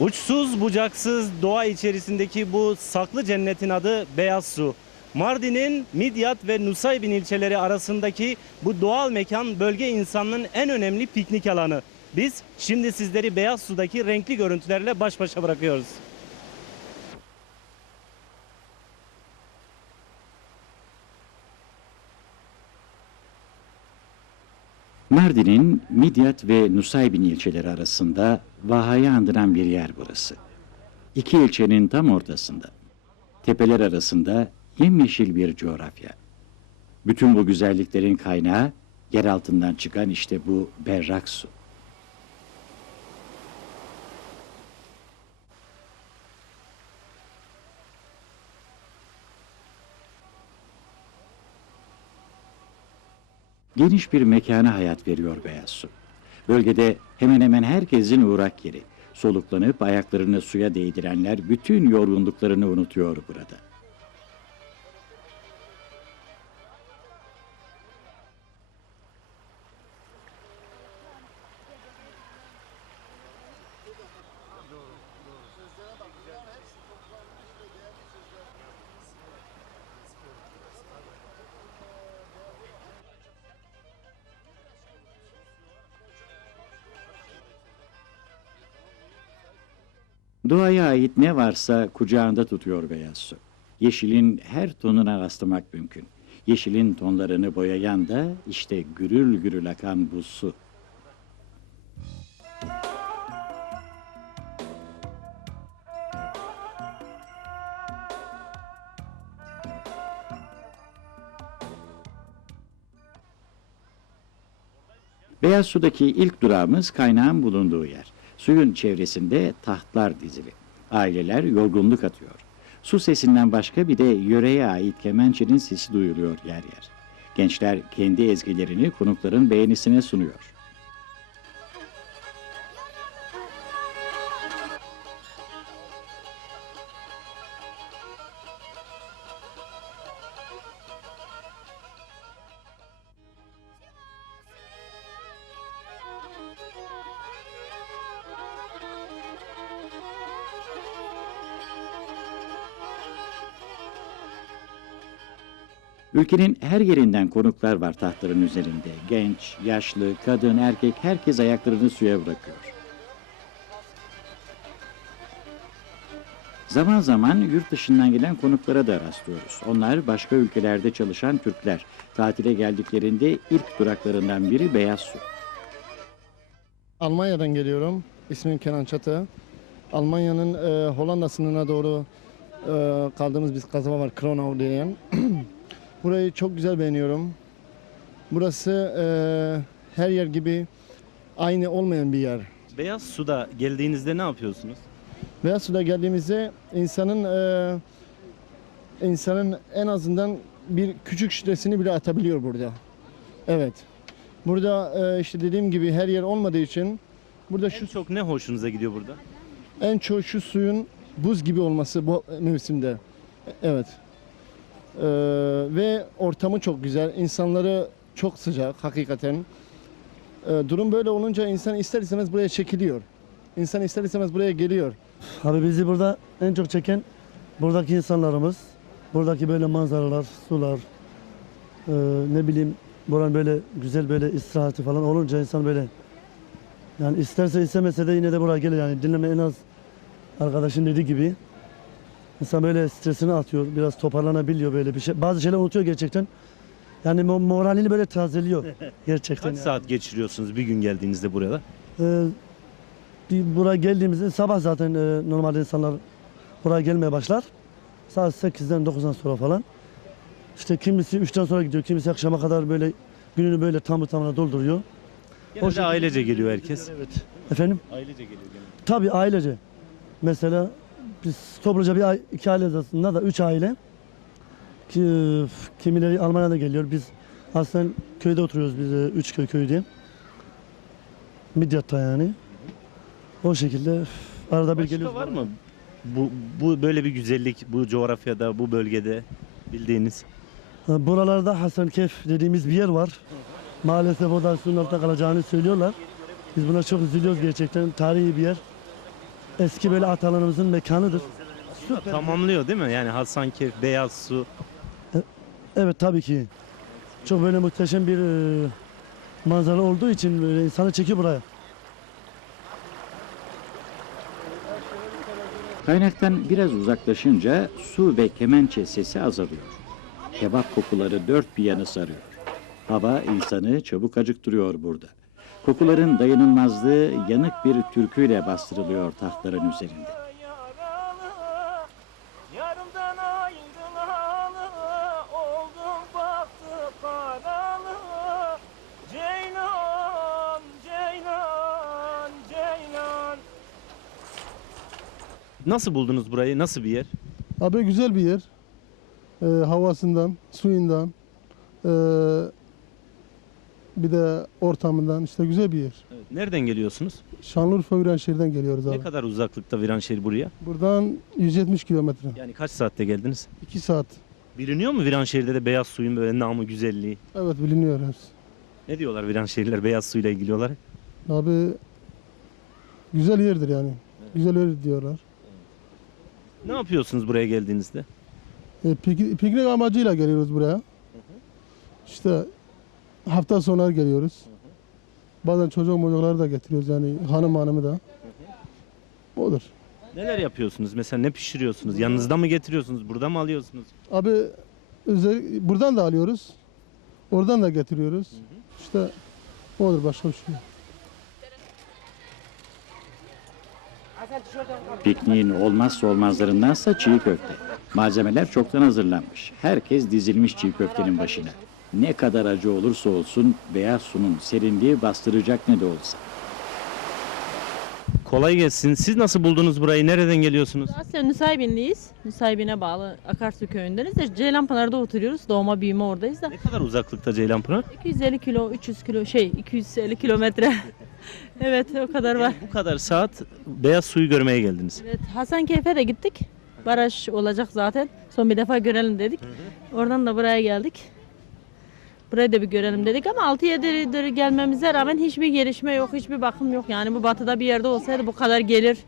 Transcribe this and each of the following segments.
Uçsuz bucaksız doğa içerisindeki bu saklı cennetin adı Beyaz Su. Mardin'in Midyat ve Nusaybin ilçeleri arasındaki bu doğal mekan bölge insanının en önemli piknik alanı. Biz şimdi sizleri Beyaz Su'daki renkli görüntülerle baş başa bırakıyoruz. Mardin'in Midyat ve Nusaybin ilçeleri arasında Vaha'yı andıran bir yer burası. İki ilçenin tam ortasında. Tepeler arasında yemyeşil bir coğrafya. Bütün bu güzelliklerin kaynağı yer altından çıkan işte bu berrak su. Geniş bir mekana hayat veriyor Beyaz Su. Bölgede hemen hemen herkesin uğrak yeri. Soluklanıp ayaklarını suya değdirenler bütün yorgunluklarını unutuyor burada. Doğaya ait ne varsa kucağında tutuyor Beyaz Su. Yeşilin her tonuna rastlamak mümkün. Yeşilin tonlarını boyayan da işte gürül gürül akan bu su. Beyaz Su'daki ilk durağımız kaynağın bulunduğu yer. Suyun çevresinde tahtlar dizili. Aileler yorgunluk atıyor. Su sesinden başka bir de yöreye ait kemençenin sesi duyuluyor yer yer. Gençler kendi ezgilerini konukların beğenisine sunuyor. Ülkenin her yerinden konuklar var tahtların üzerinde. Genç, yaşlı, kadın, erkek herkes ayaklarını suya bırakıyor. Zaman zaman yurt dışından gelen konuklara da rastlıyoruz. Onlar başka ülkelerde çalışan Türkler. Tatile geldiklerinde ilk duraklarından biri Beyaz Su. Almanya'dan geliyorum. İsmim Kenan Çatı. Almanya'nın Hollanda sınırına doğru kaldığımız bir kasaba var, Kronau diyen. Burayı çok güzel beğeniyorum. Burası her yer gibi aynı olmayan bir yer. Beyaz Su'da geldiğinizde ne yapıyorsunuz? Beyaz Su'da geldiğimizde insanın en azından bir küçük stresini bile atabiliyor burada. Evet. Burada işte dediğim gibi her yer olmadığı için burada En çok ne hoşunuza gidiyor burada? en çok şu suyun buz gibi olması bu mevsimde. Evet. Ve ortamı çok güzel. İnsanları çok sıcak hakikaten. Durum böyle olunca insan ister istemez buraya çekiliyor. İnsan ister istemez buraya geliyor. Abi bizi burada en çok çeken buradaki insanlarımız. Buradaki böyle manzaralar, sular, ne bileyim buranın böyle güzel böyle istirahati falan olunca insan böyle yani isterse istemese de yine de buraya gelir yani dinleme en az arkadaşın dediği gibi. İnsan böyle stresini atıyor, biraz toparlanabiliyor böyle bir şey. Bazı şeyler unutuyor gerçekten. Yani moralini böyle tazeliyor gerçekten. Kaç yani. saat geçiriyorsunuz bir gün geldiğinizde buraya? Buraya geldiğimizde sabah zaten normalde insanlar buraya gelmeye başlar. Saat 8'den 9'dan sonra falan. İşte kimisi 3'ten sonra gidiyor, kimisi akşama kadar böyle gününü böyle tamı tamına dolduruyor. Genelde ailece geliyor herkes. Evet. Efendim? Ailece geliyor genelde. Tabii ailece. Mesela biz topluca iki aile arasında da 3 aile. Kimileri Almanya'da geliyor. Biz aslında köyde oturuyoruz biz 3 köy köyde. Midyat'ta yani. O şekilde arada bir Başka geliyoruz. var mı? Bu böyle bir güzellik bu coğrafyada, bu bölgede bildiğiniz. Buralarda Hasankeyf dediğimiz bir yer var. Maalesef o da suyun altında kalacağını söylüyorlar. Biz buna çok üzülüyoruz gerçekten. Tarihi bir yer. eski böyle atalarımızın mekanıdır. Süper. Tamamlıyor değil mi? Yani Hasankeyf, Beyaz Su. Evet tabii ki. Çok böyle muhteşem bir manzara olduğu için böyle insanı çekiyor buraya. Kaynaktan biraz uzaklaşınca su ve kemençe sesi azalıyor. Kebap kokuları dört bir yanı sarıyor. Hava insanı çabuk acıktırıyor burada. Kokuların dayanılmazlığı yanık bir türküyle bastırılıyor tahtların üzerinde. Yarımdan ayrılalı, oldum baktı karalı. Ceylan, Ceylan, Ceylan. Nasıl buldunuz burayı? Nasıl bir yer? Abi güzel bir yer. Havasından, suyundan, bir de ortamından işte güzel bir yer. Evet. Nereden geliyorsunuz? Şanlıurfa Viranşehir'den geliyoruz abi. Ne kadar uzaklıkta Viranşehir buraya? Buradan 170 kilometre. Yani kaç saatte geldiniz? 2 saat. Biliniyor mu Viranşehir'de de beyaz suyun böyle namı, güzelliği? Evet biliniyor hepsi. Ne diyorlar Viranşehirliler beyaz suyla ilgili olarak? Abi güzel yerdir yani. Güzel yer diyorlar. Ne yapıyorsunuz buraya geldiğinizde? Piknik amacıyla geliyoruz buraya. İşte hafta sonları geliyoruz. Bazen çocukları da getiriyoruz yani hanımı da. Odur. Neler yapıyorsunuz? Mesela ne pişiriyorsunuz? Yanınızda mı getiriyorsunuz? Burada mı alıyorsunuz? Abi buradan da alıyoruz. Oradan da getiriyoruz. İşte odur, başka bir şey yok. Pikniğin olmazsa olmazlarındansa çiğ köfte. Malzemeler çoktan hazırlanmış. Herkes dizilmiş çiğ köftenin başına. Ne kadar acı olursa olsun beyaz sunun serinliği bastıracak ne de olsa. Kolay gelsin. Siz nasıl buldunuz burayı? Nereden geliyorsunuz? Aslen Nusaybinliyiz. Nusaybin'e bağlı Akarsu köyündeniz de Ceylanpınar'da oturuyoruz. Doğma büyüme oradayız da. Ne kadar uzaklıkta Ceylanpınar? 250 kilo, 300 kilo 250 kilometre. Evet o kadar var. Bu kadar saat beyaz suyu görmeye geldiniz. Evet, Hasankeyf'e de gittik. Baraj olacak zaten. Son bir defa görelim dedik. Oradan da buraya geldik. Burayı da bir görelim dedik ama 6-7'dir gelmemize rağmen hiçbir gelişme yok, hiçbir bakım yok. Yani bu batıda bir yerde olsaydı bu kadar gelir,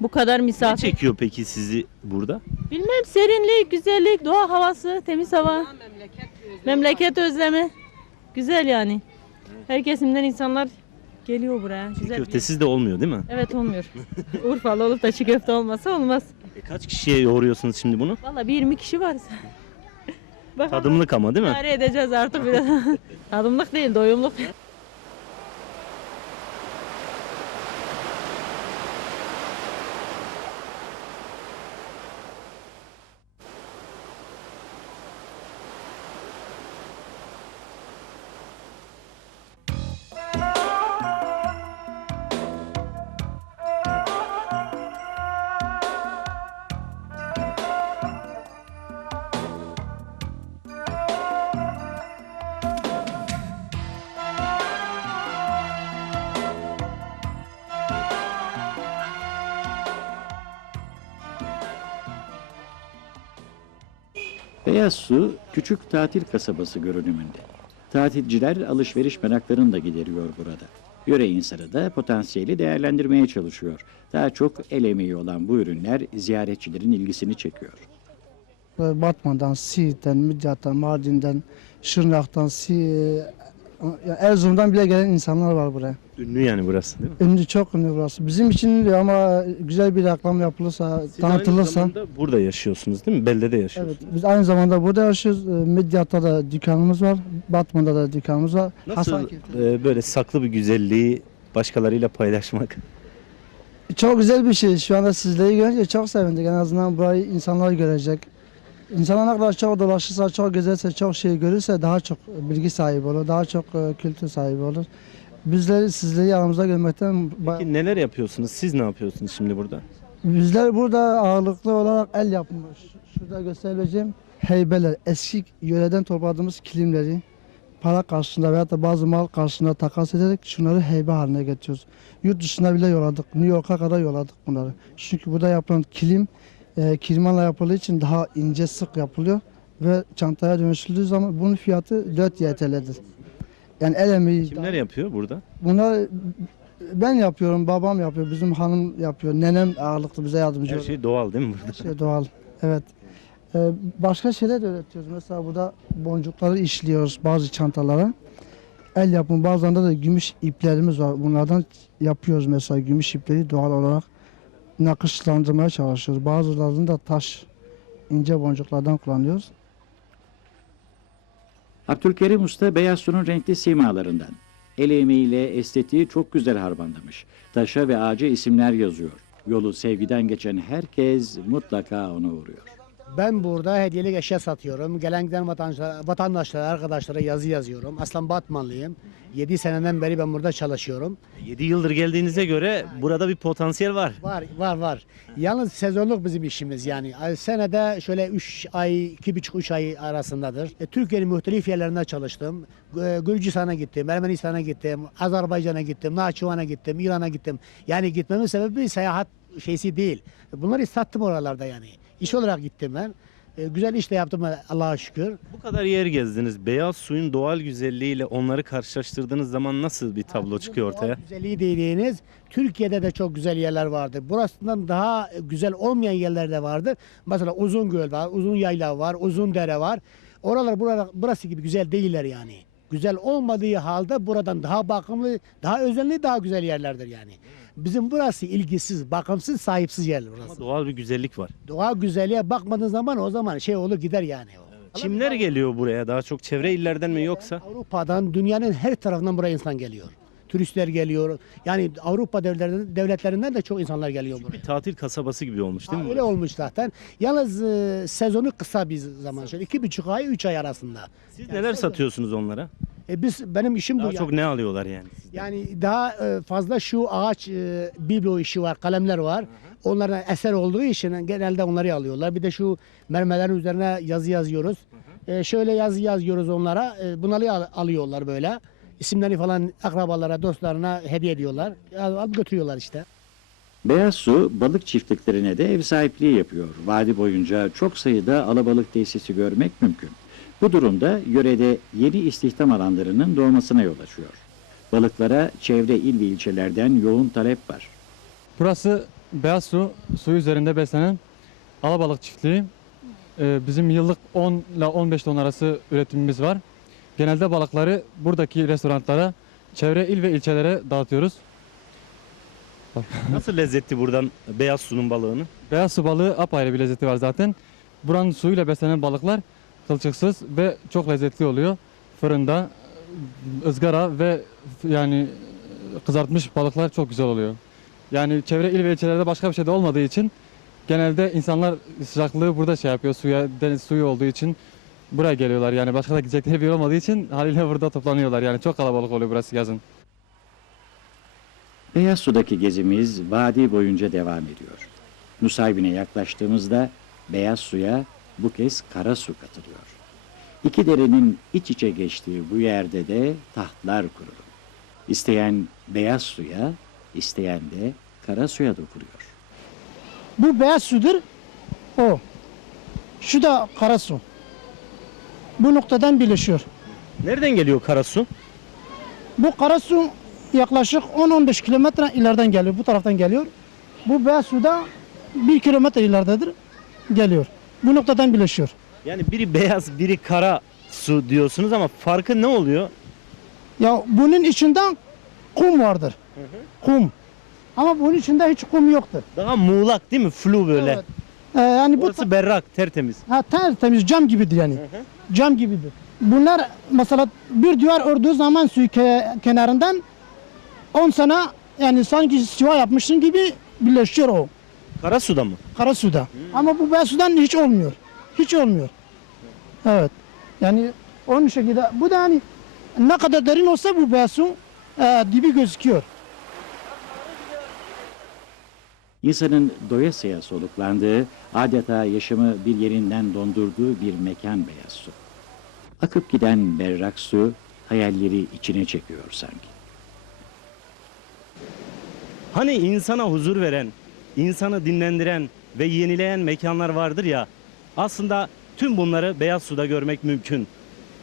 bu kadar Ne misafir. çekiyor peki sizi burada? Bilmem serinlik, güzellik, doğa havası, temiz hava, memleket özlemi. Güzel yani. Her kesimden insanlar geliyor buraya. Çiğ Güzel bir yer. köftesiz de olmuyor değil mi? Evet olmuyor. Urfalı olup da çiğ köfte olmasa olmaz. Kaç kişiye yoğuruyorsunuz şimdi bunu? Vallahi bir 20 kişi varız. Bakalım. Tadımlık ama değil mi? İdare edeceğiz artık biraz. Tadımlık değil, doyumluk. Beyaz Su küçük tatil kasabası görünümünde. Tatilciler alışveriş meraklarını da gideriyor burada. Yöre insanı da potansiyeli değerlendirmeye çalışıyor. Daha çok el emeği olan bu ürünler ziyaretçilerin ilgisini çekiyor. Batman'dan, Siirt'ten, Midyat'tan, Mardin'den, Şırnak'tan, Erzurum'dan bile gelen insanlar var buraya. Ünlü yani burası değil mi? Ünlü, çok ünlü burası. Bizim için ünlü ama güzel bir reklam yapılırsa, Siz aynı tanıtılırsa. zamanda burada yaşıyorsunuz değil mi? Beldede Evet, yaşıyorsunuz. biz aynı zamanda burada yaşıyoruz. Midyat'ta da dükkanımız var, Batman'da da dükkanımız var. Nasıl Hasankeyf'te. böyle saklı bir güzelliği başkalarıyla paylaşmak? Çok güzel bir şey. Şu anda sizleri görünce çok sevindik. En azından burayı insanlar görecek. İnsanlar ne kadar çok dolaşırsa, çok gezerse, çok şey görürse daha çok bilgi sahibi olur, daha çok kültür sahibi olur. Bizleri, sizleri yanımızda görmekten... Peki neler yapıyorsunuz? Siz ne yapıyorsunuz şimdi burada? Bizler burada ağırlıklı olarak el yapımı, şurada gösterebileceğim heybeler, eski yöreden topladığımız kilimleri para karşılığında veyahut da bazı mal karşılığında takas ederek şunları heybe haline getiriyoruz. Yurt dışına bile yolladık, New York'a kadar yolladık bunları. Çünkü burada yapılan kilim, kirmanla yapıldığı için daha ince, sık yapılıyor ve çantaya dönüştürüldüğü zaman bunun fiyatı 4 YTL'dir. Yani el emeği. Kimler yapıyor burada? Bunlar Ben yapıyorum, babam yapıyor, bizim hanım yapıyor, nenem ağırlıklı bize yardımcı Her oluyor. şey doğal değil mi burada? Her şey doğal. Evet. Başka şeyler de öğretiyoruz. Mesela burada boncukları işliyoruz bazı çantalara. El yapımı, bazılarında da gümüş iplerimiz var. Bunlardan yapıyoruz mesela gümüş ipleri doğal olarak nakışlandırmaya çalışıyoruz. Bazılarını da taş, ince boncuklardan kullanıyoruz. Abdülkerim Usta Beyaz Su'nun renkli simalarından. El emeğiyle estetiği çok güzel harmanlamış. Taşa ve ağaca isimler yazıyor. Yolu sevgiden geçen herkes mutlaka ona uğruyor. Ben burada hediyelik eşya satıyorum. Gelen giden vatandaşlara, arkadaşlara yazı yazıyorum. Aslan Batmanlıyım. 7 seneden beri ben burada çalışıyorum. 7 yıldır geldiğinize göre burada bir potansiyel var. Var. Yalnız sezonluk bizim işimiz yani. Senede şöyle 3 ay, 2,5-3 ay arasındadır. Türkiye'nin muhtelif yerlerinde çalıştım. Gürcistan'a gittim, Ermenistan'a gittim, Azerbaycan'a gittim, Nahçıvan'a gittim, İran'a gittim. Yani gitmemin sebebi seyahat şeysi değil. Bunları sattım oralarda yani. İş olarak gittim ben. Güzel iş de yaptım Allah'a şükür. Bu kadar yer gezdiniz. Beyaz suyun doğal güzelliğiyle onları karşılaştırdığınız zaman nasıl bir tablo çıkıyor ortaya? Doğal güzelliği dediğiniz Türkiye'de de çok güzel yerler vardır. Burasından daha güzel olmayan yerler de vardır. Mesela Uzungöl var, Uzun Yayla var, Uzun Dere var. Burası gibi güzel değiller yani. Güzel olmadığı halde buradan daha bakımlı, daha özenli, daha güzel yerlerdir yani. Bizim burası ilgisiz, bakımsız, sahipsiz yerler burası. Ama doğal bir güzellik var. Doğal güzelliğe bakmadığın zaman o zaman şey olur gider yani. Kimler geliyor buraya? Daha çok çevre illerden mi yoksa? Avrupa'dan, dünyanın her tarafından buraya insan geliyor. Turistler geliyor. Yani Avrupa devletlerinden de çok insanlar geliyor buraya. Bir tatil kasabası gibi olmuş değil mi? Öyle burası? olmuş zaten. Yalnız sezonu kısa bir zaman. Şöyle 2,5 ay, 3 ay arasında. Siz neler satıyorsunuz onlara? Benim işim bu. Daha çok ne alıyorlar yani? Yani daha fazla şu ağaç biblo işi var, kalemler var. Onlardan eser olduğu için genelde onları alıyorlar. Bir de şu mermerlerin üzerine yazı yazıyoruz. Şöyle yazı yazıyoruz onlara. Bunları alıyorlar böyle. İsimlerini falan akrabalara, dostlarına hediye ediyorlar. Alıp götürüyorlar işte. Beyaz Su balık çiftliklerine de ev sahipliği yapıyor. Vadi boyunca çok sayıda alabalık tesisi görmek mümkün. Bu durumda yörede yeni istihdam alanlarının doğmasına yol açıyor. Balıklara çevre il ve ilçelerden yoğun talep var. Burası Beyaz Su, suyu üzerinde beslenen alabalık çiftliği. Bizim yıllık 10 ile 15 ton arası üretimimiz var. Genelde balıkları buradaki restoranlara, çevre il ve ilçelere dağıtıyoruz. Nasıl lezzetli buradan beyaz sunun balığını? Beyaz su balığı apayrı bir lezzeti var zaten. Buranın suyuyla beslenen balıklar kılçıksız ve çok lezzetli oluyor. Fırında, ızgara ve yani kızartmış balıklar çok güzel oluyor. Yani çevre il ve ilçelerde başka bir şey de olmadığı için genelde insanlar sıcaklığı burada şey yapıyor. Deniz suyu olduğu için buraya geliyorlar. Yani başka da gidecekleri bir yer olmadığı için haliyle burada toplanıyorlar. Yani çok kalabalık oluyor burası yazın. Beyaz Su'daki gezimiz vadi boyunca devam ediyor. Nusaybin'e yaklaştığımızda Beyaz Su'ya bu kez Kara Su katılıyor. İki derenin iç içe geçtiği bu yerde de tahtlar kurulu. İsteyen Beyaz Su'ya, isteyen de Kara Su'ya dokunuyor. Bu beyaz sudur. O. Şu da kara su. Bu noktadan birleşiyor. Nereden geliyor karasu? Bu kara su yaklaşık 10-15 kilometre ileriden geliyor. Bu taraftan geliyor. Bu beyaz su da 1 kilometre ileridedir. Geliyor. Bu noktadan birleşiyor. Yani biri beyaz, biri kara su diyorsunuz ama farkı ne oluyor? Ya bunun içinde kum vardır. Kum. Ama bunun içinde hiç kum yoktur. Daha muğlak değil mi? Flu böyle. Evet. Yani bu Burası berrak, tertemiz. tertemiz cam gibidir yani. Cam gibidir. Bunlar mesela bir duvar ördüğü zaman suyu kenarından 10 sene yani sanki siva yapmışsın gibi birleşiyor o Kara suda mı? kara suda. Ama bu beyaz sudan hiç olmuyor. Hiç olmuyor. Evet. Yani onun şekilde bu da hani ne kadar derin olsa bu beyaz su dibi gözüküyor. İnsanın doyasıya soluklandığı, adeta yaşamı bir yerinden dondurduğu bir mekan Beyaz Su. Akıp giden berrak su, hayalleri içine çekiyor sanki. Hani insana huzur veren, insanı dinlendiren ve yenileyen mekanlar vardır ya, aslında tüm bunları Beyaz Su'da görmek mümkün.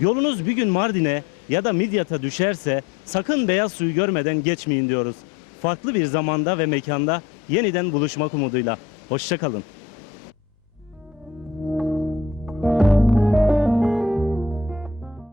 Yolunuz bir gün Mardin'e ya da Midyat'a düşerse sakın Beyaz Su'yu görmeden geçmeyin diyoruz. farklı bir zamanda ve mekanda yeniden buluşmak umuduyla. Hoşça kalın.